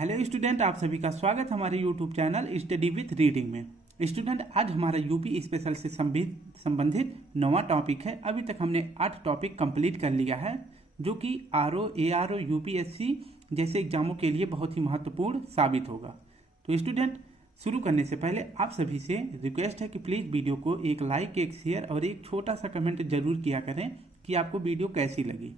Hello student, आप सभी का स्वागत हमारे YouTube channel study with reading में। स्टूडेंट, आज हमारा यूपी स्पेशल से संबंधित नवा टॉपिक है। अभी तक हमने 8 टॉपिक कंप्लीट कर लिया है, जो कि आरओ, एआरओ, यूपीएससी जैसे एग्जामों के लिए बहुत ही महत्वपूर्ण साबित होगा। तो स्टूडेंट, शुरू करने से पहले आप सभी से रिक्वेस्ट है कि प्लीज़ वीडियो को एक लाइक, एक शेयर और एक छोटा सा कमेंट जरूर किया करें कि आपको वीडियो कैसी लगी।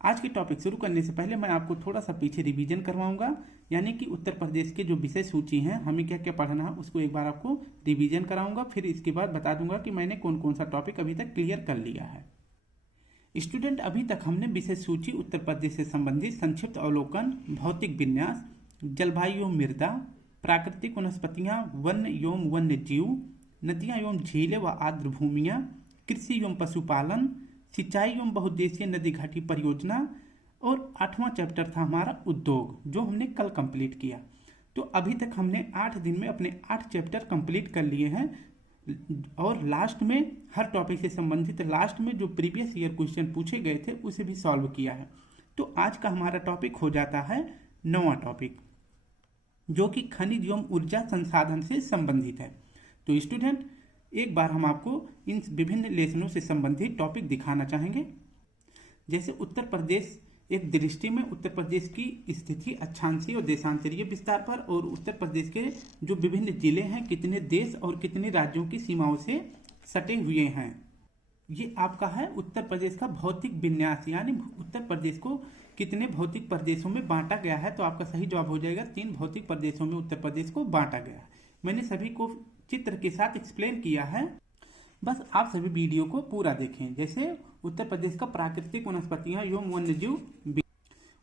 आज के टॉपिक शुरू करने से पहले मैं आपको थोड़ा सा पीछे रिवीजन करवाऊंगा, यानी कि उत्तर प्रदेश के जो विषय सूची हैं, हमें क्या क्या पढ़ना है उसको एक बार आपको रिवीजन कराऊंगा। फिर इसके बाद बता दूंगा कि मैंने कौन कौन सा टॉपिक अभी तक क्लियर कर लिया है। स्टूडेंट, अभी तक हमने विषय सूची उत्तर प्रदेश से संबंधित संक्षिप्त अवलोकन, भौतिक विन्यास, जलवायु एवं मृदा, प्राकृतिक वनस्पतियां, वन्य एवं वन्य जीव, नदियां एवं झीलें व आर्द्र भूमियां, कृषि एवं पशुपालन, सिंचाई एवं बहुउद्देशीय नदी घाटी परियोजना और 8वां चैप्टर था हमारा उद्योग, जो हमने कल कंप्लीट किया। तो अभी तक हमने 8 दिन में अपने 8 चैप्टर कंप्लीट कर लिए हैं और लास्ट में हर टॉपिक से संबंधित लास्ट में जो प्रीवियस ईयर क्वेश्चन पूछे गए थे उसे भी सॉल्व किया है। तो आज का हमारा टॉपिक हो जाता है 9वां टॉपिक, जो कि खनिज एवं ऊर्जा संसाधन से संबंधित है। तो स्टूडेंट, एक बार हम आपको इन विभिन्न लेसनों से संबंधित टॉपिक दिखाना चाहेंगे। जैसे उत्तर प्रदेश एक दृष्टि में उत्तर प्रदेश की स्थिति अक्षांशीय और देशांतरीय विस्तार पर, और उत्तर प्रदेश के जो विभिन्न जिले हैं कितने देश और कितने राज्यों की सीमाओं से सटे हुए हैं। ये आपका है उत्तर प्रदेश का भौतिक विन्यास, यानी उत्तर प्रदेश को कितने भौतिक प्रदेशों में बांटा गया है। तो आपका सही जवाब हो जाएगा 3 भौतिक प्रदेशों में उत्तर प्रदेश को बांटा गया है। मैंने सभी को चित्र के साथ एक्सप्लेन किया है, बस आप सभी वीडियो को पूरा देखें। जैसे उत्तर प्रदेश का प्राकृतिक वनस्पतियां एवं वन्य जीव।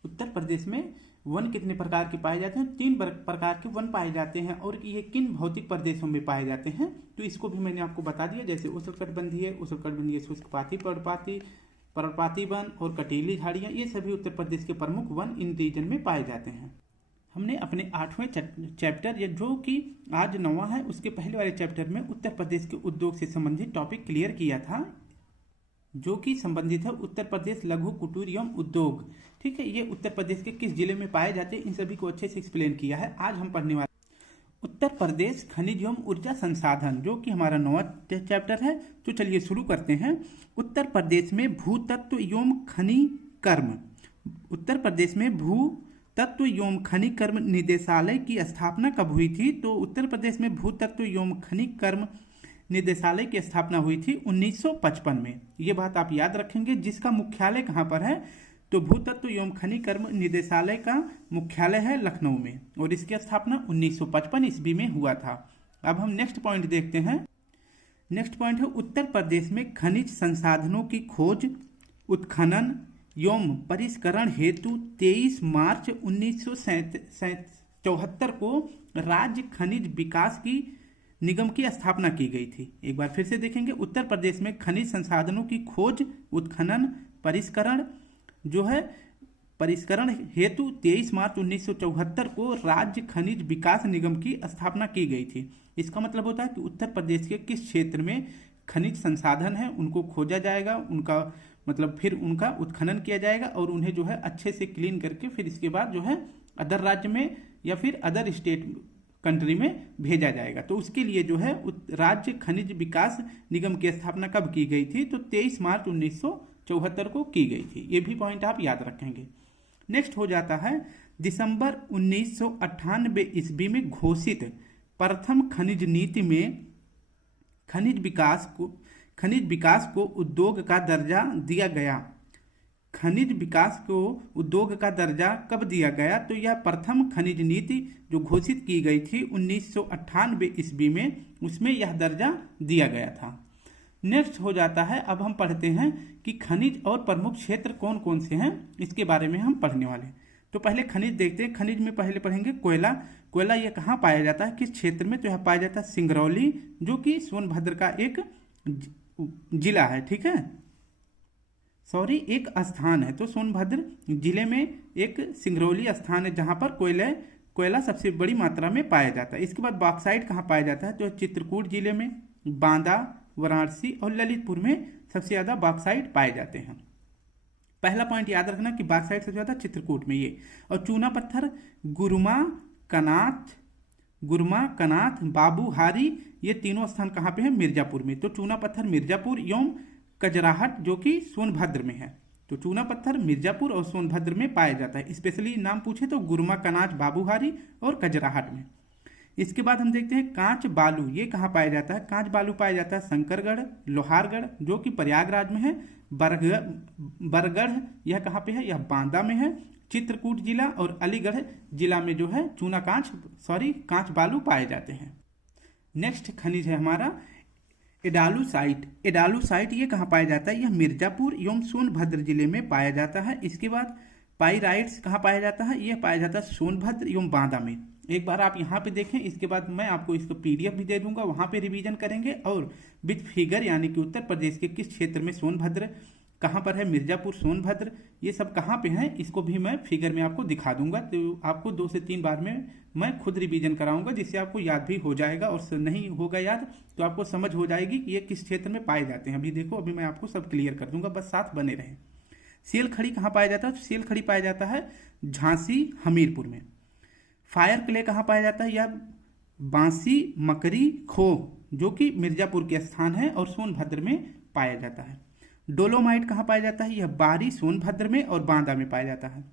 उत्तर प्रदेश में वन कितने प्रकार के पाए जाते हैं? 3 प्रकार के वन पाए जाते हैं। और ये किन भौतिक प्रदेशों में पाए जाते हैं तो इसको भी मैंने आपको बता दिया। जैसे उष्णकटिबंधीय शुष्कपाती, पर्णपाती वन और कटीली झाड़ियां, ये सभी उत्तर प्रदेश के प्रमुख वन इन रीजन में पाए जाते हैं। हमने अपने 8वें चैप्टर, या जो कि आज 9वां है, उसके पहले वाले चैप्टर में उत्तर प्रदेश के उद्योग से संबंधित टॉपिक क्लियर किया था, जो कि संबंधित है उत्तर प्रदेश लघु कुटीर एवं उद्योग। ठीक है, ये उत्तर प्रदेश के किस जिले में पाए जाते हैं इन सभी को अच्छे से एक्सप्लेन किया है। आज हम पढ़ने वाले उत्तर प्रदेश खनिज एवं ऊर्जा संसाधन, जो कि हमारा 9वां चैप्टर है। तो चलिए शुरू करते हैं। उत्तर प्रदेश में भूतत्व एवं खनिज कर्म। उत्तर प्रदेश में भूतत्व एवं खनिज कर्म निदेशालय की स्थापना कब हुई थी? तो उत्तर प्रदेश में भूतत्व एवं खनिज कर्म निदेशालय की स्थापना हुई थी 1955 में। ये बात आप याद रखेंगे। जिसका मुख्यालय कहाँ पर है? तो भूतत्व एवं खनिज कर्म निदेशालय का मुख्यालय है लखनऊ में, और इसकी स्थापना 1955 ईस्वी में हुआ था। अब हम नेक्स्ट पॉइंट देखते हैं। नेक्स्ट पॉइंट है उत्तर प्रदेश में खनिज संसाधनों की खोज, उत्खनन एवं परिष्करण हेतु 23 मार्च 1974 को राज्य खनिज विकास की निगम की स्थापना की गई थी। एक बार फिर से देखेंगे। उत्तर प्रदेश में खनिज संसाधनों की खोज, उत्खनन, परिष्करण हेतु 23 मार्च 1974 को राज्य खनिज विकास निगम की स्थापना की गई थी। इसका मतलब होता है कि उत्तर प्रदेश के किस क्षेत्र में खनिज संसाधन है उनको खोजा जाएगा, उनका मतलब फिर उनका उत्खनन किया जाएगा और उन्हें जो है अच्छे से क्लीन करके फिर इसके बाद जो है अदर राज्य में या फिर अदर स्टेट कंट्री में भेजा जाएगा। तो उसके लिए जो है राज्य खनिज विकास निगम की स्थापना कब की गई थी? तो 23 मार्च 1974 को की गई थी। ये भी पॉइंट आप याद रखेंगे। नेक्स्ट हो जाता है दिसंबर 1998 ईस्वी में घोषित प्रथम खनिज नीति में खनिज विकास को उद्योग का दर्जा दिया गया। खनिज विकास को उद्योग का दर्जा कब दिया गया? तो यह प्रथम खनिज नीति जो घोषित की गई थी 1998 ईस्वी में, उसमें यह दर्जा दिया गया था। नेक्स्ट हो जाता है, अब हम पढ़ते हैं कि खनिज और प्रमुख क्षेत्र कौन कौन से हैं, इसके बारे में हम पढ़ने वाले हैं। तो पहले खनिज देखते हैं। खनिज में पहले पढ़ेंगे कोयला। कोयला यह कहाँ पाया जाता है, किस क्षेत्र में? तो यह पाया जाता है सिंगरौली, जो कि सोनभद्र का एक जिला है। ठीक है, एक स्थान है। तो सोनभद्र जिले में एक सिंगरौली स्थान है जहां पर कोयला सबसे बड़ी मात्रा में पाया जाता है। इसके बाद बॉक्साइट कहाँ पाया जाता है? तो चित्रकूट जिले में, बांदा, वाराणसी और ललितपुर में सबसे ज्यादा बॉक्साइट पाए जाते हैं। पहला पॉइंट याद रखना कि बाक्साइट सबसे ज्यादा चित्रकूट में ये, और चूना पत्थर गुरमा कनाथ, गुरमा कनाथ बाबूहारी, ये तीनों स्थान कहाँ पे है? मिर्जापुर में। तो चूना पत्थर मिर्जापुर एवं कजराहट जो कि सोनभद्र में है। तो चूना पत्थर मिर्जापुर और सोनभद्र में पाया जाता है। स्पेशली नाम पूछे तो गुरमा कनाथ बाबूहारी और कजराहट में। इसके बाद हम देखते हैं कांच बालू, ये कहाँ पाया जाता है? कांच बालू पाया जाता है शंकरगढ़, लोहारगढ़ जो कि प्रयागराज में है, बरगढ़ यह कहाँ पे है? यह बांदा में है, चित्रकूट जिला और अलीगढ़ जिला में जो है कांच बालू पाए जाते हैं। नेक्स्ट खनिज है हमारा एडालूसाइट। एडालूसाइट ये कहाँ पाया जाता है? यह मिर्जापुर एवं सोनभद्र जिले में पाया जाता है। इसके बाद पाइराइट्स कहाँ पाया जाता है? यह पाया जाता है सोनभद्र एवं बांदा में। एक बार आप यहाँ पे देखें, इसके बाद मैं आपको इसको PDF भी दे दूंगा, वहाँ पे रिवीजन करेंगे और विथ फिगर यानी कि उत्तर प्रदेश के किस क्षेत्र में सोनभद्र कहाँ पर है, मिर्जापुर सोनभद्र ये सब कहाँ पे हैं, इसको भी मैं फिगर में आपको दिखा दूंगा। तो आपको 2 से 3 बार में मैं खुद रिवीजन कराऊंगा, जिससे आपको याद भी हो जाएगा, और नहीं होगा याद तो आपको समझ हो जाएगी कि ये किस क्षेत्र में पाए जाते हैं। अभी देखो, अभी मैं आपको सब क्लियर कर दूंगा, बस साथ बने रहें। सेल खड़ी कहाँ पाया जाता है? तो सेल खड़ी पाया जाता है झांसी हमीरपुर में। फायर क्ले कहाँ पाया जाता है? यह बांसी मकरी खोह जो कि मिर्जापुर के स्थान है और सोनभद्र में पाया जाता है। डोलोमाइट कहाँ पाया जाता है? यह बारी सोनभद्र में और बांदा में पाया जाता है।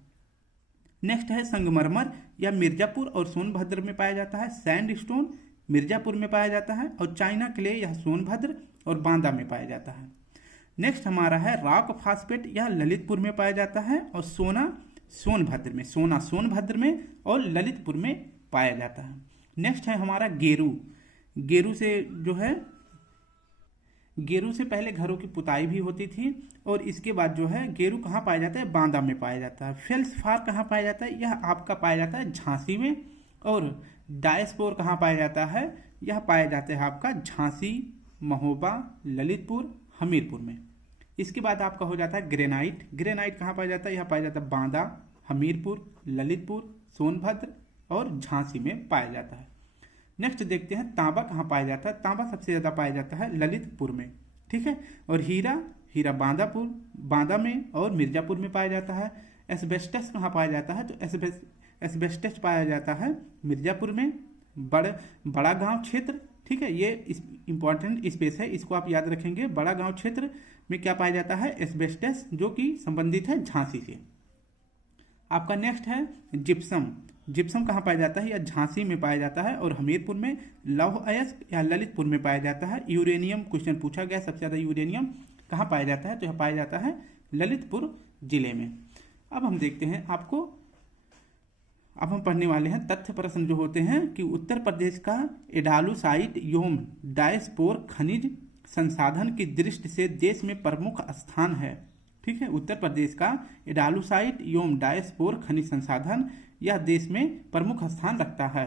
नेक्स्ट है संगमरमर, यह मिर्जापुर और सोनभद्र में पाया जाता है। सैंडस्टोन मिर्जापुर में पाया जाता है और चाइना क्ले यह सोनभद्र और बांदा में पाया जाता है। नेक्स्ट हमारा है रॉक फास्फेट, यह ललितपुर में पाया जाता है और सोना सोनभद्र में, सोना सोनभद्र में और ललितपुर में पाया जाता है। नेक्स्ट है हमारा गेरू। गेरू से जो है, गेरू से पहले घरों की पुताई भी होती थी, और इसके बाद जो है गेरू कहाँ पाया जाता है? बांदा में पाया जाता है। फेल्सफार कहाँ पाया जाता है? यह आपका पाया जाता है झांसी में। और डायस्पोर कहाँ पाया जाता है? यह पाया जाता है आपका झांसी, महोबा, ललितपुर, हमीरपुर में। इसके बाद आपका हो जाता है ग्रेनाइट। ग्रेनाइट कहाँ पाया जाता है? यह पाया जाता है बांदा, हमीरपुर, ललितपुर, सोनभद्र और झांसी में पाया जाता है। नेक्स्ट देखते हैं तांबा कहाँ पाया जाता है? तांबा सबसे ज्यादा पाया जाता है ललितपुर में, ठीक है। और हीरा, हीरा बांदा में और मिर्जापुर में पाया जाता है। एस्बेस्टस कहाँ पाया जाता है? तो एस्बेस्टस पाया जाता है मिर्जापुर में, बड़ा गांव क्षेत्र, ठीक है। ये इंपॉर्टेंट स्पेस है, इसको आप याद रखेंगे। बड़ा गांव क्षेत्र में क्या पाया जाता है? एस्बेस्टस, जो कि संबंधित है झांसी से। आपका नेक्स्ट है जिप्सम। जिप्सम कहाँ पाया जाता है? या झांसी में पाया जाता है और हमीरपुर में। लौह अयस्क या ललितपुर में पाया जाता है। यूरेनियम क्वेश्चन पूछा गया, सबसे ज्यादा यूरेनियम कहाँ पाया जाता है? तो यह पाया जाता है ललितपुर जिले में। अब हम देखते हैं अब हम पढ़ने वाले हैं तथ्य प्रश्न जो होते हैं कि उत्तर प्रदेश का एडालूसाइट एवं डायस्पोर खनिज संसाधन की दृष्टि से देश में प्रमुख स्थान है, ठीक है। उत्तर प्रदेश का एडालूसाइट एवं डायस्पोर खनिज संसाधन यह देश में प्रमुख स्थान रखता है।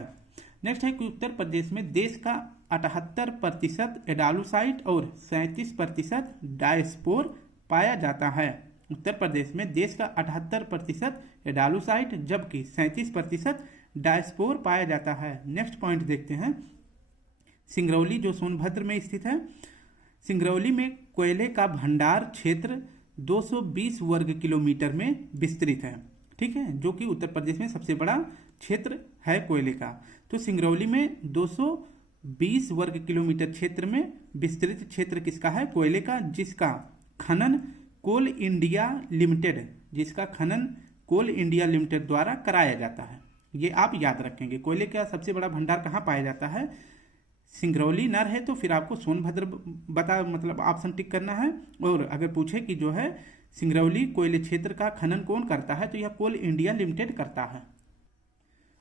नेक्स्ट है कि उत्तर प्रदेश में देश का 78% एडालूसाइट और 37% डायस्पोर पाया जाता है। उत्तर प्रदेश में देश का 78% एडालूसाइट जबकि 37% डायस्पोर पाया जाता है। नेक्स्ट पॉइंट देखते हैं सिंगरौली जो सोनभद्र में स्थित है। सिंगरौली में कोयले का भंडार क्षेत्र 220 वर्ग किलोमीटर में विस्तृत है, ठीक है, जो कि उत्तर प्रदेश में सबसे बड़ा क्षेत्र है कोयले का। तो सिंगरौली में 220 वर्ग किलोमीटर क्षेत्र में विस्तृत क्षेत्र किसका है? कोयले का, जिसका खनन कोल इंडिया लिमिटेड द्वारा कराया जाता है। ये आप याद रखेंगे। कोयले का सबसे बड़ा भंडार कहाँ पाया जाता है? सिंगरौली न रहे तो फिर आपको सोनभद्र मतलब ऑप्शन टिक करना है। और अगर पूछे कि जो है सिंगरौली कोयले क्षेत्र का खनन कौन करता है, तो यह कोल इंडिया लिमिटेड करता है।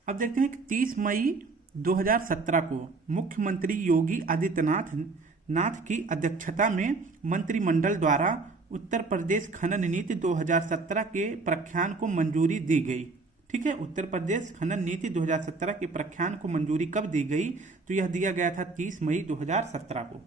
अब देखते हैं कि 30 मई 2017 को मुख्यमंत्री योगी आदित्यनाथ की अध्यक्षता में मंत्रिमंडल द्वारा उत्तर प्रदेश खनन नीति 2017 के प्रख्यान को मंजूरी दी गई, ठीक है। उत्तर प्रदेश खनन नीति 2017 के प्रख्यान को मंजूरी कब दी गई? तो यह दिया गया था 30 मई 2017 को।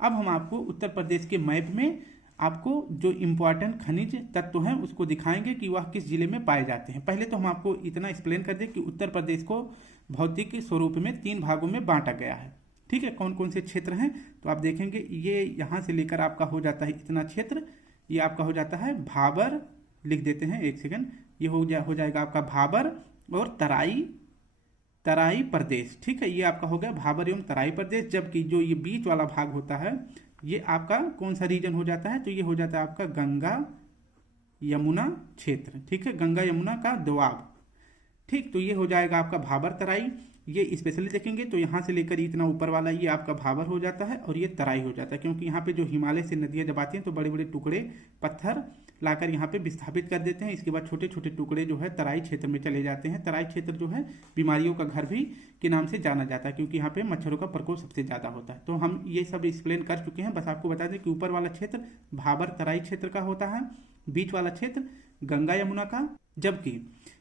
अब हम आपको उत्तर प्रदेश के मैप में आपको जो इम्पोर्टेंट खनिज तत्व हैं उसको दिखाएंगे कि वह किस जिले में पाए जाते हैं। पहले तो हम आपको इतना एक्सप्लेन कर दें कि उत्तर प्रदेश को भौतिक स्वरूप में 3 भागों में बांटा गया है, ठीक है। कौन कौन से क्षेत्र हैं तो आप देखेंगे, ये यहाँ से लेकर आपका हो जाता है इतना क्षेत्र, ये आपका हो जाता है भाबर, लिख देते हैं एक सेकंड, ये हो जाएगा आपका भाबर और तराई प्रदेश। ठीक है, ये आपका हो गया भाबर एवं तराई प्रदेश। जबकि जो ये बीच वाला भाग होता है ये आपका कौन सा रीजन हो जाता है, तो ये हो जाता है आपका गंगा यमुना क्षेत्र। ठीक है, गंगा यमुना का दोआब। ठीक, तो ये हो जाएगा आपका भाबर तराई। ये स्पेशली देखेंगे तो यहाँ से लेकर इतना ऊपर वाला ये आपका भाबर हो जाता है और ये तराई हो जाता है, क्योंकि यहाँ पे जो हिमालय से नदियाँ जब आती हैं तो बड़े बड़े टुकड़े पत्थर लाकर यहाँ पे विस्थापित कर देते हैं। इसके बाद छोटे छोटे टुकड़े जो है तराई क्षेत्र में चले जाते हैं। तराई क्षेत्र जो है बीमारियों का घर भी के नाम से जाना जाता है, क्योंकि यहाँ पे मच्छरों का प्रकोप सबसे ज़्यादा होता है। तो हम ये सब एक्सप्लेन कर चुके हैं, बस आपको बता दें कि ऊपर वाला क्षेत्र भाबर तराई क्षेत्र का होता है, बीच वाला क्षेत्र गंगा यमुना का। जबकि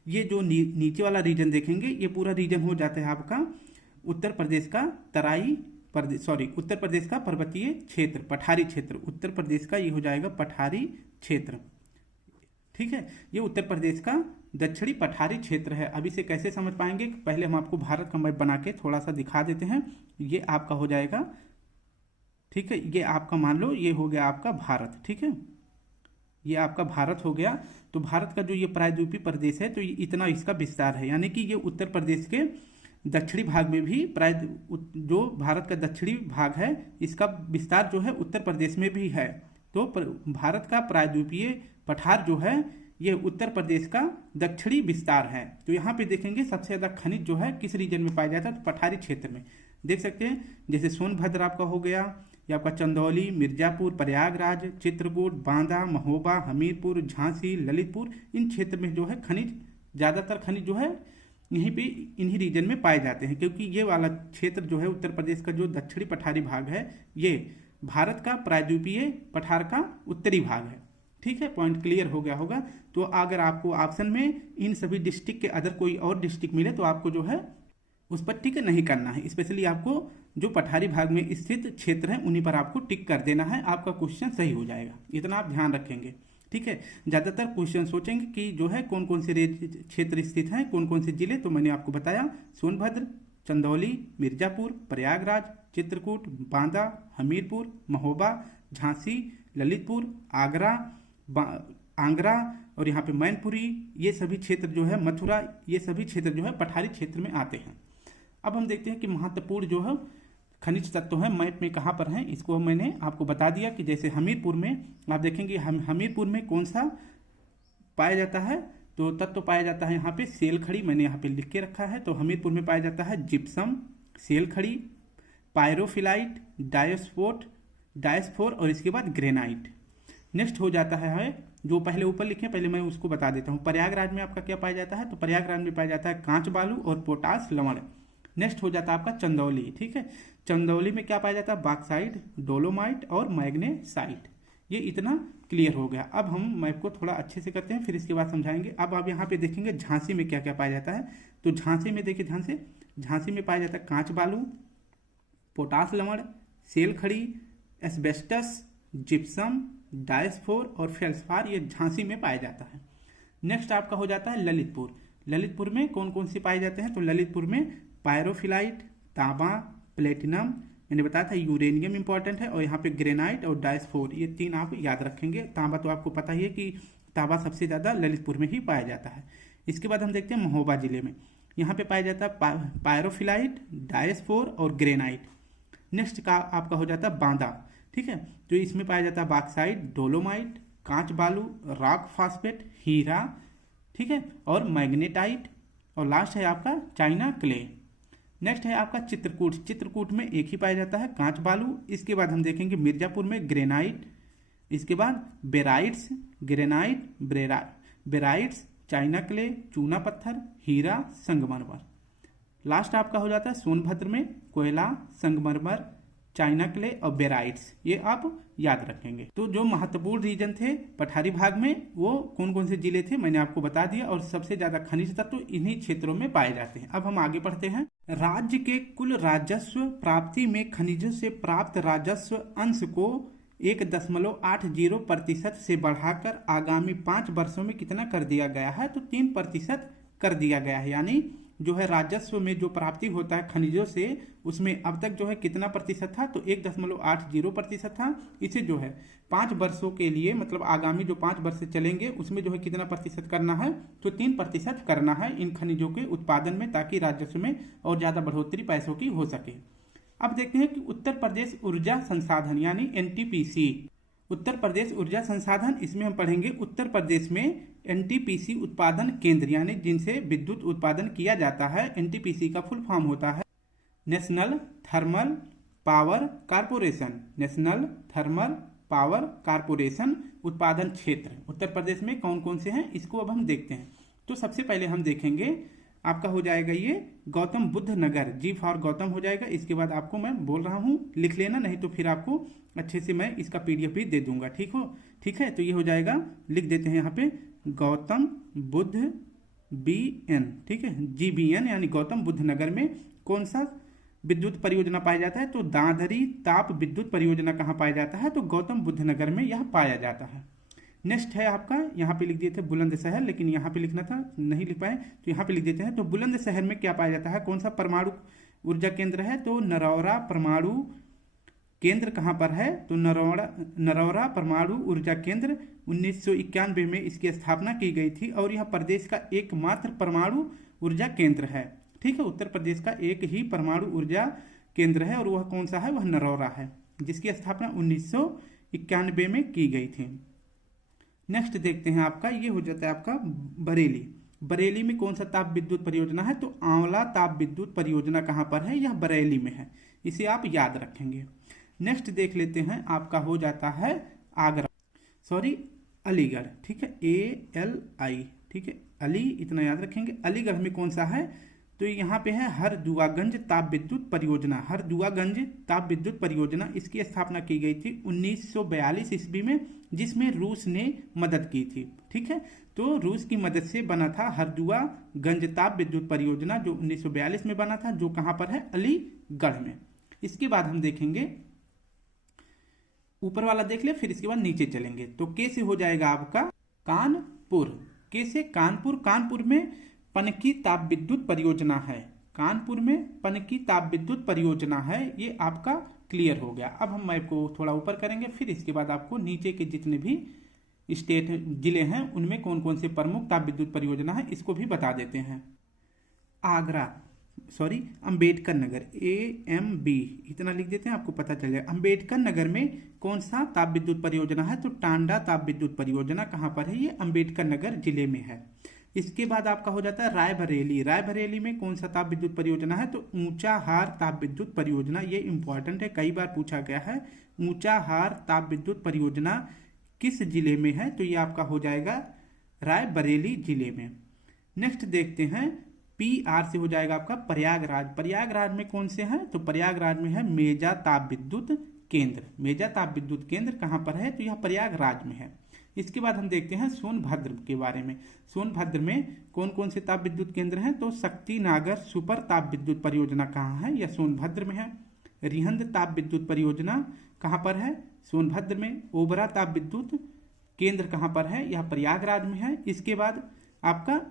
ये जो नीचे वाला रीजन देखेंगे ये पूरा रीजन हो जाता है आपका उत्तर प्रदेश का उत्तर प्रदेश का पर्वतीय क्षेत्र, पठारी क्षेत्र। उत्तर प्रदेश का ये हो जाएगा पठारी क्षेत्र। ठीक है, ये उत्तर प्रदेश का दक्षिणी पठारी क्षेत्र है। अब इसे कैसे समझ पाएंगे, पहले हम आपको भारत का मैप बना के थोड़ा सा दिखा देते हैं। ये आपका हो जाएगा, ठीक है, ये आपका मान लो ये हो गया आपका भारत। ठीक है, ये आपका भारत हो गया। तो भारत का जो ये प्रायद्वीपीय प्रदेश है तो ये इतना इसका विस्तार है, यानी कि ये उत्तर प्रदेश के दक्षिणी भाग में भी जो भारत का दक्षिणी भाग है इसका विस्तार जो है उत्तर प्रदेश में भी है। तो भारत का प्रायद्वीपीय पठार जो है ये उत्तर प्रदेश का दक्षिणी विस्तार है। तो यहाँ पे देखेंगे सबसे ज्यादा खनिज जो है किस रीजन में पाया जाता है, तो पठारी क्षेत्र में। देख सकते हैं जैसे सोनभद्र आपका हो गया, ये आपका चंदौली, मिर्जापुर, प्रयागराज, चित्रकूट, बांदा, महोबा, हमीरपुर, झांसी, ललितपुर, इन क्षेत्र में जो है खनिज, ज़्यादातर खनिज जो है यहीं पे इन्हीं रीजन में पाए जाते हैं, क्योंकि ये वाला क्षेत्र जो है उत्तर प्रदेश का जो दक्षिणी पठारी भाग है ये भारत का प्रायद्वीपीय पठार का उत्तरी भाग है। ठीक है, पॉइंट क्लियर हो गया होगा। तो अगर आपको ऑप्शन में इन सभी डिस्ट्रिक्ट के अदर कोई और डिस्ट्रिक्ट मिले तो आपको जो है उस पर टिक नहीं करना है, स्पेशली आपको जो पठारी भाग में स्थित क्षेत्र है उन्हीं पर आपको टिक कर देना है, आपका क्वेश्चन सही हो जाएगा। इतना आप ध्यान रखेंगे। ठीक है, ज़्यादातर क्वेश्चन सोचेंगे कि जो है कौन कौन से क्षेत्र स्थित हैं, कौन कौन से जिले, तो मैंने आपको बताया सोनभद्र, चंदौली, मिर्जापुर, प्रयागराज, चित्रकूट, बांदा, हमीरपुर, महोबा, झांसी, ललितपुर, आगरा और यहाँ पे मैनपुरी, ये सभी क्षेत्र जो है मथुरा, ये सभी क्षेत्र जो है पठारी क्षेत्र में आते हैं। अब हम देखते हैं कि महत्वपूर्ण जो है खनिज तत्व है मैप में कहाँ पर हैं, इसको मैंने आपको बता दिया कि जैसे हमीरपुर में आप देखेंगे हमीरपुर में कौन सा पाया जाता है, तो तत्व पाया जाता है यहाँ पे सेल खड़ी, मैंने यहाँ पे लिख के रखा है। तो हमीरपुर में पाया जाता है जिप्सम, सेल खड़ी, पायरोफिलाइट, डायस्फोर और इसके बाद ग्रेनाइट। नेक्स्ट हो जाता है जो पहले ऊपर लिखे, पहले मैं उसको बता देता हूँ। प्रयागराज में आपका क्या पाया जाता है, तो प्रयागराज में पाया जाता है कांच बालू और पोटास लवण। नेक्स्ट हो जाता है आपका चंदौली। ठीक है, चंदौली में क्या पाया जाता है, बॉक्साइट, डोलोमाइट और मैग्नेसाइट। ये इतना क्लियर हो गया। अब हम मैप को थोड़ा अच्छे से करते हैं, फिर इसके बाद समझाएंगे। अब आप यहाँ पे देखेंगे झांसी में क्या क्या पाया जाता है, तो झांसी में देखिए ध्यान से, झांसी में पाया जाता है कांच बालू, पोटास लवण, सेल खड़ी, एस्बेस्टस, जिप्सम, डायस्फोर और फेल्सफार, ये झांसी में पाया जाता है। नेक्स्ट आपका हो जाता है ललितपुर। ललितपुर में कौन कौन से पाए जाते हैं, तो ललितपुर में पायरोफिलाइट, तांबा, प्लेटिनम, मैंने बताया था यूरेनियम इंपॉर्टेंट है, और यहाँ पे ग्रेनाइट और डायस्फोर, ये तीन आप याद रखेंगे। तांबा तो आपको पता ही है कि तांबा सबसे ज़्यादा ललितपुर में ही पाया जाता है। इसके बाद हम देखते हैं महोबा जिले में, यहाँ पे पाया जाता है पायरोफिलाइट, डायस्फोर और ग्रेनाइट। नेक्स्ट का आपका हो जाता है बांदा। ठीक है, तो इसमें पाया जाता है बॉक्साइट, डोलोमाइट, कांच बालू, रॉक फॉस्फेट, हीरा, ठीक है, और मैग्नेटाइट, और लास्ट है आपका चाइना क्ले। नेक्स्ट है आपका चित्रकूट। चित्रकूट में एक ही पाया जाता है कांच बालू। इसके बाद हम देखेंगे मिर्जापुर में ग्रेनाइट, इसके बाद barytes, granite, barytes, China clay, चूना पत्थर, हीरा, संगमरमर। लास्ट आपका हो जाता है सोनभद्र में कोयला, संगमरमर, चाइना क्ले और बेराइट्स, ये आप याद रखेंगे। तो जो महत्वपूर्ण रीजन थे पठारी भाग में वो कौन कौन से जिले थे मैंने आपको बता दिया, और सबसे ज्यादा खनिज तत्व इन्हीं क्षेत्रों में पाए जाते हैं। अब हम आगे बढ़ते हैं। राज्य के कुल राजस्व प्राप्ति में खनिजों से प्राप्त राजस्व अंश को 1.80% से बढ़ाकर आगामी 5 वर्षों में कितना कर दिया गया है, तो 3% कर दिया गया है। यानी जो है राजस्व में जो प्राप्ति होता है खनिजों से, उसमें अब तक जो है कितना प्रतिशत था, तो 1.80% था। इसे जो है 5 वर्षों के लिए, मतलब आगामी जो 5 वर्ष चलेंगे उसमें जो है कितना प्रतिशत करना है, तो 3% करना है इन खनिजों के उत्पादन में, ताकि राजस्व में और ज़्यादा बढ़ोतरी पैसों की हो सके। अब देखते हैं कि उत्तर प्रदेश ऊर्जा संसाधन यानी एनटीपीसी, उत्तर प्रदेश ऊर्जा संसाधन, इसमें हम पढ़ेंगे उत्तर प्रदेश में एनटीपीसी उत्पादन केंद्र यानी जिनसे विद्युत उत्पादन किया जाता है। एनटीपीसी का फुल फॉर्म होता है national thermal power corporation. National thermal power corporation उत्पादन क्षेत्र उत्तर प्रदेश में कौन कौन से हैं, इसको अब हम देखते हैं। तो सबसे पहले हम देखेंगे, आपका हो जाएगा ये गौतम बुद्ध नगर, जी फॉर गौतम हो जाएगा। इसके बाद आपको मैं बोल रहा हूँ, लिख लेना, नहीं तो फिर आपको अच्छे से मैं इसका पीडीएफ भी दे दूंगा। ठीक है। तो ये हो जाएगा, लिख देते हैं यहाँ पे गौतम बुद्ध BN, ठीक है, GBN यानी गौतम बुद्ध नगर में कौन सा विद्युत परियोजना पाया जाता है, तो दादरी ताप विद्युत परियोजना कहाँ पाया जाता है, तो गौतम बुद्ध नगर में यह पाया जाता है। नेक्स्ट है आपका, यहाँ पे लिख दिए थे बुलंदशहर, लेकिन यहाँ पे लिखना था, नहीं लिख पाए, तो यहाँ पे लिख देते हैं। तो बुलंदशहर में क्या पाया जाता है, कौन सा परमाणु ऊर्जा केंद्र है, तो नरौरा परमाणु केंद्र कहाँ पर है, तो नरौरा परमाणु ऊर्जा केंद्र 1991 में इसकी स्थापना की गई थी और यह प्रदेश का एकमात्र परमाणु ऊर्जा केंद्र है। ठीक है, उत्तर प्रदेश का एक ही परमाणु ऊर्जा केंद्र है और वह कौन सा है, वह नरौरा है, जिसकी स्थापना 1991 में की गई थी। नेक्स्ट देखते हैं, आपका ये हो जाता है आपका बरेली। बरेली में कौन सा ताप विद्युत परियोजना है, तो आंवला ताप विद्युत परियोजना कहाँ पर है, यह बरेली में है, इसे आप याद रखेंगे। नेक्स्ट देख लेते हैं, आपका हो जाता है अलीगढ़, ठीक है, ALI, ठीक है, अली, इतना याद रखेंगे। अलीगढ़ में कौन सा है, तो यहाँ पे है हरदुआगंज ताप विद्युत परियोजना। हरदुआगंज ताप विद्युत परियोजना, इसकी स्थापना की गई थी 1942 ईस्वी में, जिसमें रूस ने मदद की थी। ठीक है, तो रूस की मदद से बना था हरदुआगंज ताप विद्युत परियोजना, जो 1942 में बना था, जो कहाँ पर है, अलीगढ़ में। इसके बाद हम देखेंगे, ऊपर वाला देख ले, फिर इसके बाद नीचे चलेंगे। तो कैसे हो जाएगा आपका कानपुर, कैसे कानपुर, कानपुर में पनकी ताप विद्युत परियोजना है, कानपुर में पनकी ताप विद्युत परियोजना है, ये आपका क्लियर हो गया। अब हम मैप को थोड़ा ऊपर करेंगे, फिर इसके बाद आपको नीचे के जितने भी स्टेट जिले हैं उनमें कौन कौन से प्रमुख ताप विद्युत परियोजना है, इसको भी बता देते हैं। अंबेडकर नगर, AMB, इतना लिख देते हैं, आपको पता चल जाएगा। अंबेडकर नगर में कौन सा ताप विद्युत परियोजना है, तो टांडा ताप विद्युत परियोजना कहाँ पर है, ये अंबेडकर नगर जिले में है। इसके बाद आपका हो जाता है रायबरेली। रायबरेली में कौन सा ताप विद्युत परियोजना है, तो ऊंचाहार ताप विद्युत परियोजना, ये इंपॉर्टेंट है, कई बार पूछा गया है। ऊंचाहार ताप विद्युत परियोजना किस जिले में है, तो ये आपका हो जाएगा रायबरेली जिले में। नेक्स्ट देखते हैं, PR से हो जाएगा आपका प्रयागराज। प्रयागराज में कौन से हैं, तो प्रयागराज में है मेजा ताप विद्युत केंद्र। मेजा ताप विद्युत केंद्र कहाँ पर है, तो यह प्रयागराज में है। इसके बाद हम देखते हैं सोनभद्र के बारे में। सोनभद्र में कौन कौन से ताप विद्युत केंद्र हैं, तो शक्तिनागर सुपर ताप विद्युत परियोजना कहाँ है, यह सोनभद्र में है। रिहंद ताप विद्युत परियोजना कहाँ पर है, सोनभद्र में। ओबरा ताप विद्युत केंद्र कहाँ पर है, यह प्रयागराज में है। इसके बाद आपका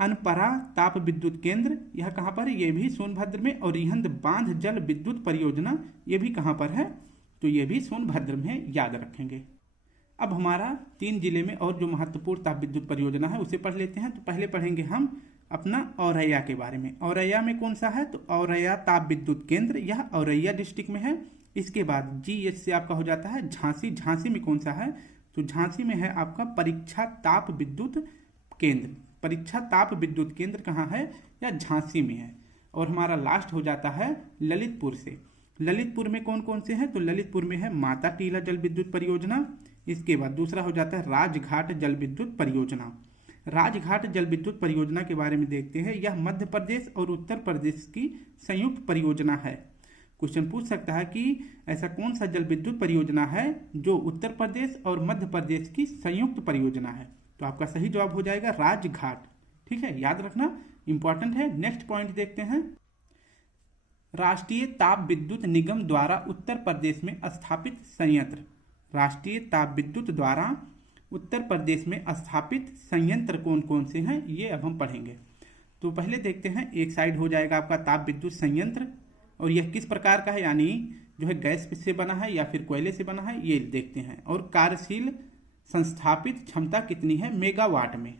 अनपरा ताप विद्युत केंद्र, यह कहाँ पर है, यह भी सोनभद्र में। और रिहंद बांध जल विद्युत परियोजना, यह भी कहाँ पर है, तो यह भी सोनभद्र में है, याद रखेंगे। अब हमारा 3 जिले में और जो महत्वपूर्ण ताप विद्युत परियोजना है उसे पढ़ लेते हैं। तो पहले पढ़ेंगे हम अपना औरैया के बारे में। औरैया में कौन सा है, तो औरैया ताप विद्युत केंद्र, यह औरैया डिस्ट्रिक्ट में है। इसके बाद GH से आपका हो जाता है झांसी। झांसी में कौन सा है, तो झांसी में है आपका परीक्षा ताप विद्युत केंद्र। परीक्षा ताप विद्युत केंद्र कहाँ है, या झांसी में है। और हमारा लास्ट हो जाता है ललितपुर से। ललितपुर में कौन कौन से हैं, तो ललितपुर में है माता टीला जल विद्युत परियोजना। इसके बाद दूसरा हो जाता है राजघाट जल विद्युत परियोजना। राजघाट जल विद्युत परियोजना के बारे में देखते हैं। यह मध्य प्रदेश और उत्तर प्रदेश की संयुक्त परियोजना है। क्वेश्चन पूछ सकता है कि ऐसा कौन सा जल विद्युत परियोजना है जो उत्तर प्रदेश और मध्य प्रदेश की संयुक्त परियोजना है, तो आपका सही जवाब हो जाएगा राजघाट। ठीक है, याद रखना, इंपॉर्टेंट है। नेक्स्ट पॉइंट देखते हैं, राष्ट्रीय ताप विद्युत निगम द्वारा उत्तर प्रदेश में स्थापित संयंत्र। राष्ट्रीय ताप विद्युत द्वारा उत्तर प्रदेश में स्थापित संयंत्र कौन कौन से हैं, ये अब हम पढ़ेंगे। तो पहले देखते हैं, एक साइड हो जाएगा आपका ताप विद्युत संयंत्र, और यह किस प्रकार का है, यानी जो है गैस से बना है या फिर कोयले से बना है, ये देखते हैं। और कार्यशील संस्थापित क्षमता कितनी है मेगावाट में।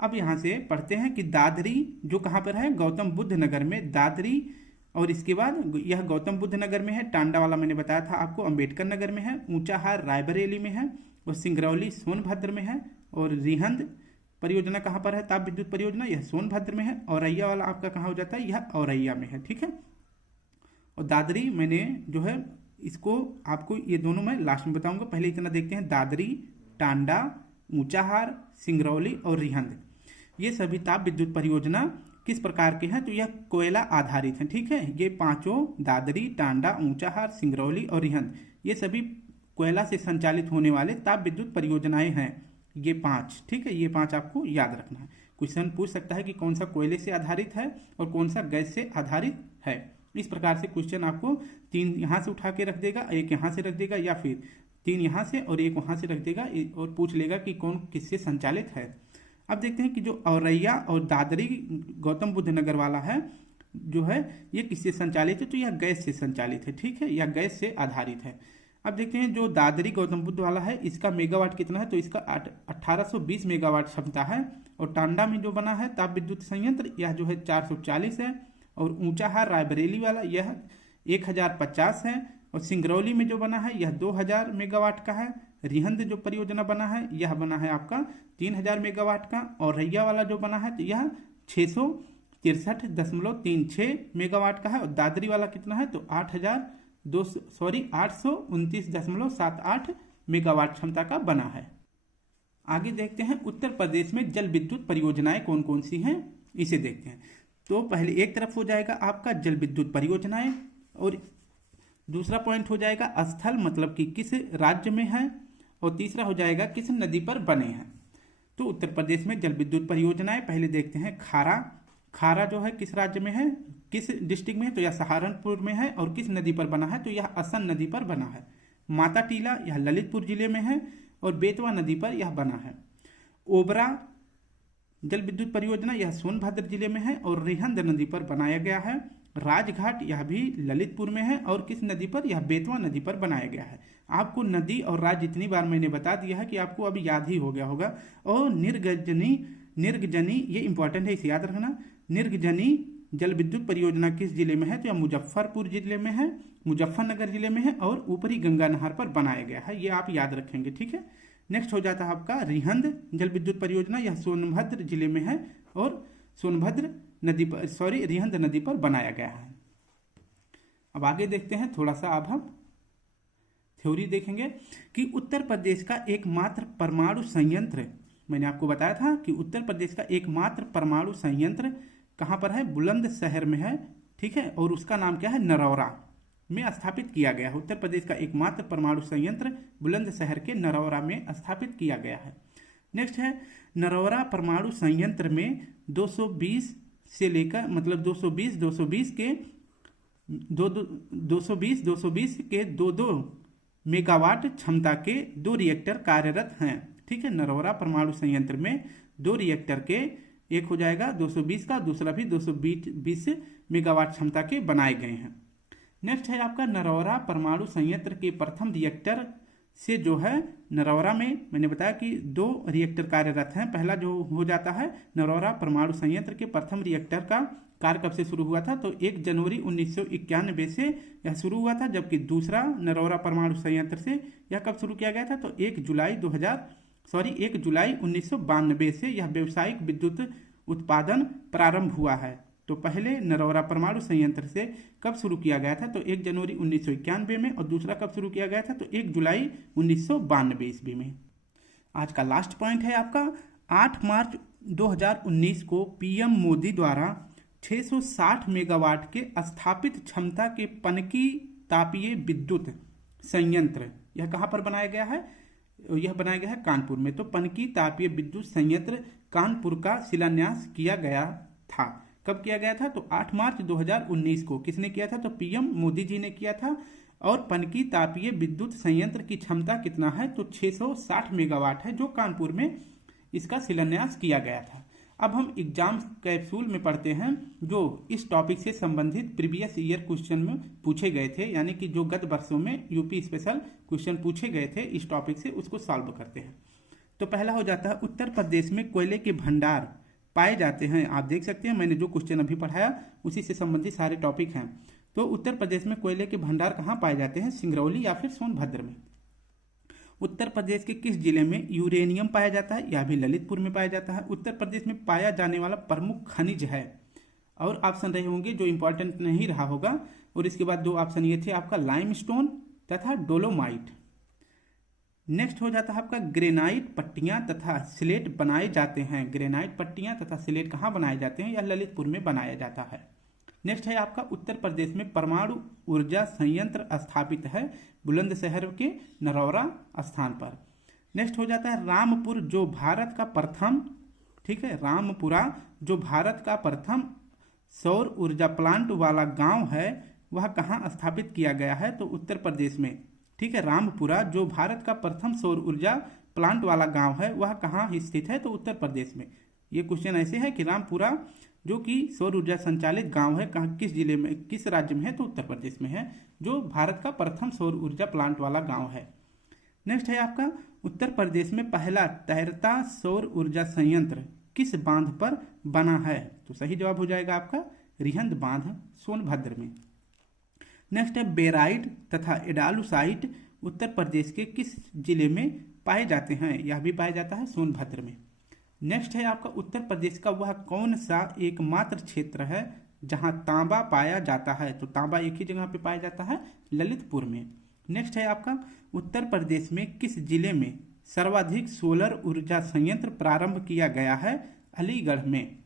अब यहाँ से पढ़ते हैं कि दादरी जो कहाँ पर है, गौतम बुद्ध नगर में दादरी, और इसके बाद यह गौतम बुद्ध नगर में है, टांडा वाला मैंने बताया था आपको अम्बेडकर नगर में है, ऊंचाहार रायबरेली में है, और सिंगरौली सोनभद्र में है, और रिहंद परियोजना कहाँ पर है, ताप विद्युत परियोजना, यह सोनभद्र में है। औरैया वाला आपका कहाँ हो जाता है, यह औरैया में है, ठीक है। और दादरी मैंने जो है इसको आपको ये दोनों मैं लास्ट में बताऊंगा, पहले इतना देखते हैं। दादरी, टांडा, ऊंचाहार, सिंगरौली और रिहंद, ये सभी ताप विद्युत परियोजना किस प्रकार के हैं, तो यह कोयला आधारित हैं, ठीक है। ये पांचों दादरी, टांडा, ऊंचाहार, सिंगरौली और रिहंद, ये सभी कोयला से संचालित होने वाले ताप विद्युत परियोजनाएं हैं, ये 5, ठीक है। ये 5 आपको याद रखना है। क्वेश्चन पूछ सकता है कि कौन सा कोयले से आधारित है और कौन सा गैस से आधारित है। इस प्रकार से क्वेश्चन आपको 3 यहाँ से उठा के रख देगा, एक यहाँ से रख देगा, या फिर 3 यहाँ से और एक वहाँ से रख देगा, और पूछ लेगा कि कौन किससे संचालित है। अब देखते हैं कि जो औरैया और दादरी गौतम बुद्ध नगर वाला है जो है, ये किससे संचालित है, तो यह गैस से संचालित है, ठीक है, यह गैस से आधारित है। अब देखते हैं जो दादरी गौतम बुद्ध वाला है, इसका मेगावाट कितना है, तो इसका 1820 मेगावाट क्षमता है। और टांडा में जो बना है ताप विद्युत संयंत्र, यह जो है 440 है। और ऊंचाहार रायबरेली वाला यह 1050 है। और सिंगरौली में जो बना है यह 2000 मेगावाट का है। रिहंद जो परियोजना बना है यह बना है आपका 3000 मेगावाट का। और रैया वाला जो बना है तो यह 663.36 मेगावाट का है। और दादरी वाला कितना है, तो 829.78 मेगावाट क्षमता का बना है। आगे देखते हैं उत्तर प्रदेश में जल विद्युत परियोजनाएं कौन कौन सी हैं, इसे देखते हैं। तो पहले एक तरफ हो जाएगा आपका जल विद्युत परियोजनाएं, और दूसरा पॉइंट हो जाएगा स्थल, मतलब कि किस राज्य में है, और तीसरा हो जाएगा किस नदी पर बने हैं। तो उत्तर प्रदेश में जल विद्युत परियोजनाएं पहले देखते हैं। खारा जो है किस राज्य में है, किस डिस्ट्रिक्ट में है, तो यह सहारनपुर में है। और किस नदी पर बना है, तो यह असन नदी पर बना है। माता टीला यह ललितपुर जिले में है। और बेतवा नदी पर यह बना है। ओबरा जल विद्युत परियोजना यह सोनभद्र जिले में है और रिहंद नदी पर बनाया गया है। राजघाट यह भी ललितपुर में है और किस नदी पर, यह बेतवा नदी पर बनाया गया है। आपको नदी और राज्य इतनी बार मैंने बता दिया है कि आपको अभी याद ही हो गया होगा। और निर्गजनी ये इंपॉर्टेंट है, इसे याद रखना। निर्गजनी जल विद्युत परियोजना किस जिले में है, तो यह मुजफ्फरपुर जिले में है, मुजफ्फरनगर जिले में है और ऊपरी गंगा नहर पर बनाया गया है। ये आप याद रखेंगे, ठीक है। नेक्स्ट हो जाता है आपका रिहंद जल विद्युत परियोजना, यह सोनभद्र जिले में है और रिहंद नदी पर बनाया गया है। अब आगे देखते हैं थोड़ा सा, अब हम थ्योरी देखेंगे कि उत्तर प्रदेश का एकमात्र परमाणु संयंत्र, मैंने आपको बताया था कि उत्तर प्रदेश का एकमात्र परमाणु संयंत्र कहाँ पर है, बुलंदशहर में है, ठीक है। और उसका नाम क्या है, नरौरा में स्थापित किया गया है। उत्तर प्रदेश का एकमात्र परमाणु संयंत्र बुलंदशहर के नरौरा में स्थापित किया गया है। नेक्स्ट है नरौरा परमाणु संयंत्र में 220 से लेकर, मतलब 220 के 2 मेगावाट क्षमता के 2 रिएक्टर कार्यरत हैं, ठीक है। नरौरा परमाणु संयंत्र में 2 रिएक्टर के, एक हो जाएगा 220 का, दूसरा भी 220 मेगावाट क्षमता के बनाए गए हैं। नेक्स्ट है आपका नरौरा परमाणु संयंत्र के प्रथम रिएक्टर से जो है नरौरा में, मैंने बताया कि 2 रिएक्टर कार्यरत हैं। पहला जो हो जाता है नरौरा परमाणु संयंत्र के प्रथम रिएक्टर का कार्य कब से शुरू हुआ था, तो 1 जनवरी 1991 से यह शुरू हुआ था। जबकि दूसरा नरौरा परमाणु संयंत्र से यह कब शुरू किया गया था, तो 1 जुलाई 1992 से यह व्यावसायिक विद्युत उत्पादन प्रारंभ हुआ है। तो पहले नरौरा परमाणु संयंत्र से कब शुरू किया गया था, तो 1 जनवरी 1991 में, और दूसरा कब शुरू किया गया था, तो 1 जुलाई 1992 ईस्वी में। आज का लास्ट पॉइंट है आपका 8 मार्च 2019 को पीएम मोदी द्वारा 660 मेगावाट के स्थापित क्षमता के पनकी तापीय विद्युत संयंत्र, यह कहाँ पर बनाया गया है, यह बनाया गया है कानपुर में। तो पनकी तापीय विद्युत संयंत्र कानपुर का शिलान्यास किया गया था। कब किया गया था, तो 8 मार्च 2019 को। किसने किया था, तो पीएम मोदी जी ने किया था। और पनकी तापीय विद्युत संयंत्र की क्षमता कितना है, तो 660 मेगावाट है, जो कानपुर में इसका शिलान्यास किया गया था। अब हम एग्जाम कैप्सूल में पढ़ते हैं जो इस टॉपिक से संबंधित प्रीवियस ईयर क्वेश्चन में पूछे गए थे, यानी कि जो गत वर्षों में यूपी स्पेशल क्वेश्चन पूछे गए थे इस टॉपिक से, उसको सॉल्व करते हैं। तो पहला हो जाता है, उत्तर प्रदेश में कोयले के भंडार पाए जाते हैं। आप देख सकते हैं मैंने जो क्वेश्चन अभी पढ़ाया उसी से संबंधित सारे टॉपिक हैं। तो उत्तर प्रदेश में कोयले के भंडार कहाँ पाए जाते हैं? सिंगरौली या फिर सोनभद्र में। उत्तर प्रदेश के किस जिले में यूरेनियम पाया जाता है? यह भी ललितपुर में पाया जाता है। उत्तर प्रदेश में पाया जाने वाला प्रमुख खनिज है, और ऑप्शन रहे होंगे जो इंपॉर्टेंट नहीं रहा होगा, और इसके बाद दो ऑप्शन ये थे आपका लाइमस्टोन तथा डोलोमाइट। नेक्स्ट हो जाता है आपका ग्रेनाइट पट्टियां तथा स्लेट बनाए जाते हैं। ग्रेनाइट पट्टियां तथा स्लेट कहाँ बनाए जाते हैं? यह ललितपुर में बनाया जाता है। नेक्स्ट है आपका, उत्तर प्रदेश में परमाणु ऊर्जा संयंत्र स्थापित है बुलंदशहर के नरौरा स्थान पर। नेक्स्ट हो जाता है, रामपुर जो भारत का प्रथम, ठीक है, रामपुरा जो भारत का प्रथम सौर ऊर्जा प्लांट वाला गांव है वह कहाँ स्थापित किया गया है? तो उत्तर प्रदेश में, ठीक है। रामपुरा जो भारत का प्रथम सौर ऊर्जा प्लांट वाला गांव है वह कहाँ स्थित है? तो उत्तर प्रदेश में। ये क्वेश्चन ऐसे है कि रामपुरा जो कि सौर ऊर्जा संचालित गांव है कहाँ, किस जिले में, किस राज्य में है? तो उत्तर प्रदेश में है, जो भारत का प्रथम सौर ऊर्जा प्लांट वाला गांव है। नेक्स्ट है आपका, उत्तर प्रदेश में पहला तैरता सौर ऊर्जा संयंत्र किस बांध पर बना है? तो सही जवाब हो जाएगा आपका रिहंद बांध सोनभद्र में। नेक्स्ट है, बेराइट तथा एडालुसाइट उत्तर प्रदेश के किस जिले में पाए जाते हैं? यह भी पाया जाता है सोनभद्र में। नेक्स्ट है आपका, उत्तर प्रदेश का वह कौन सा एकमात्र क्षेत्र है जहां तांबा पाया जाता है? तो तांबा एक ही जगह पे पाया जाता है, ललितपुर में। नेक्स्ट है आपका, उत्तर प्रदेश में किस जिले में सर्वाधिक सोलर ऊर्जा संयंत्र प्रारंभ किया गया है? अलीगढ़ में।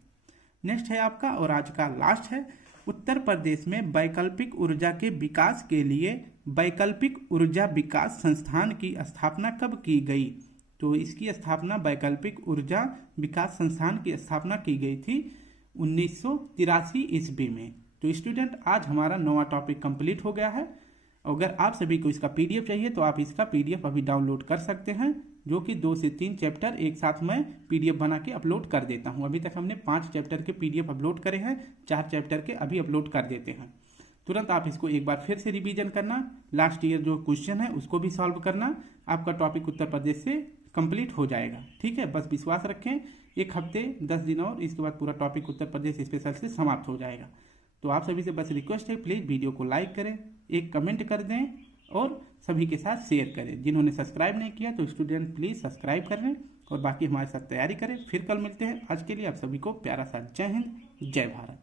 नेक्स्ट है आपका, और आज का लास्ट है, उत्तर प्रदेश में वैकल्पिक ऊर्जा के विकास के लिए वैकल्पिक ऊर्जा विकास संस्थान की स्थापना कब की गई? तो इसकी स्थापना, वैकल्पिक ऊर्जा विकास संस्थान की स्थापना की गई थी 1983 ईस्वी में। तो स्टूडेंट, आज हमारा 9वां टॉपिक कंप्लीट हो गया है। अगर आप सभी को इसका पीडीएफ चाहिए तो आप इसका पीडीएफ अभी डाउनलोड कर सकते हैं, जो कि 2 से 3 चैप्टर एक साथ मैं पीडीएफ बना के अपलोड कर देता हूं। अभी तक हमने 5 चैप्टर के पीडीएफ अपलोड करे हैं, 4 चैप्टर के अभी अपलोड कर देते हैं। तुरंत आप इसको एक बार फिर से रिवीजन करना, लास्ट ईयर जो क्वेश्चन है उसको भी सॉल्व करना, आपका टॉपिक उत्तर प्रदेश से कंप्लीट हो जाएगा। ठीक है, बस विश्वास रखें, 1 हफ्ते 10 दिन और इसके बाद पूरा टॉपिक उत्तर प्रदेश स्पेशल से समाप्त हो जाएगा। तो आप सभी से बस रिक्वेस्ट है, प्लीज़ वीडियो को लाइक करें, एक कमेंट कर दें और सभी के साथ शेयर करें। जिन्होंने सब्सक्राइब नहीं किया तो स्टूडेंट प्लीज़ सब्सक्राइब कर लें और बाकी हमारे साथ तैयारी करें। फिर कल मिलते हैं। आज के लिए आप सभी को प्यारा सा जय हिंद, जय भारत।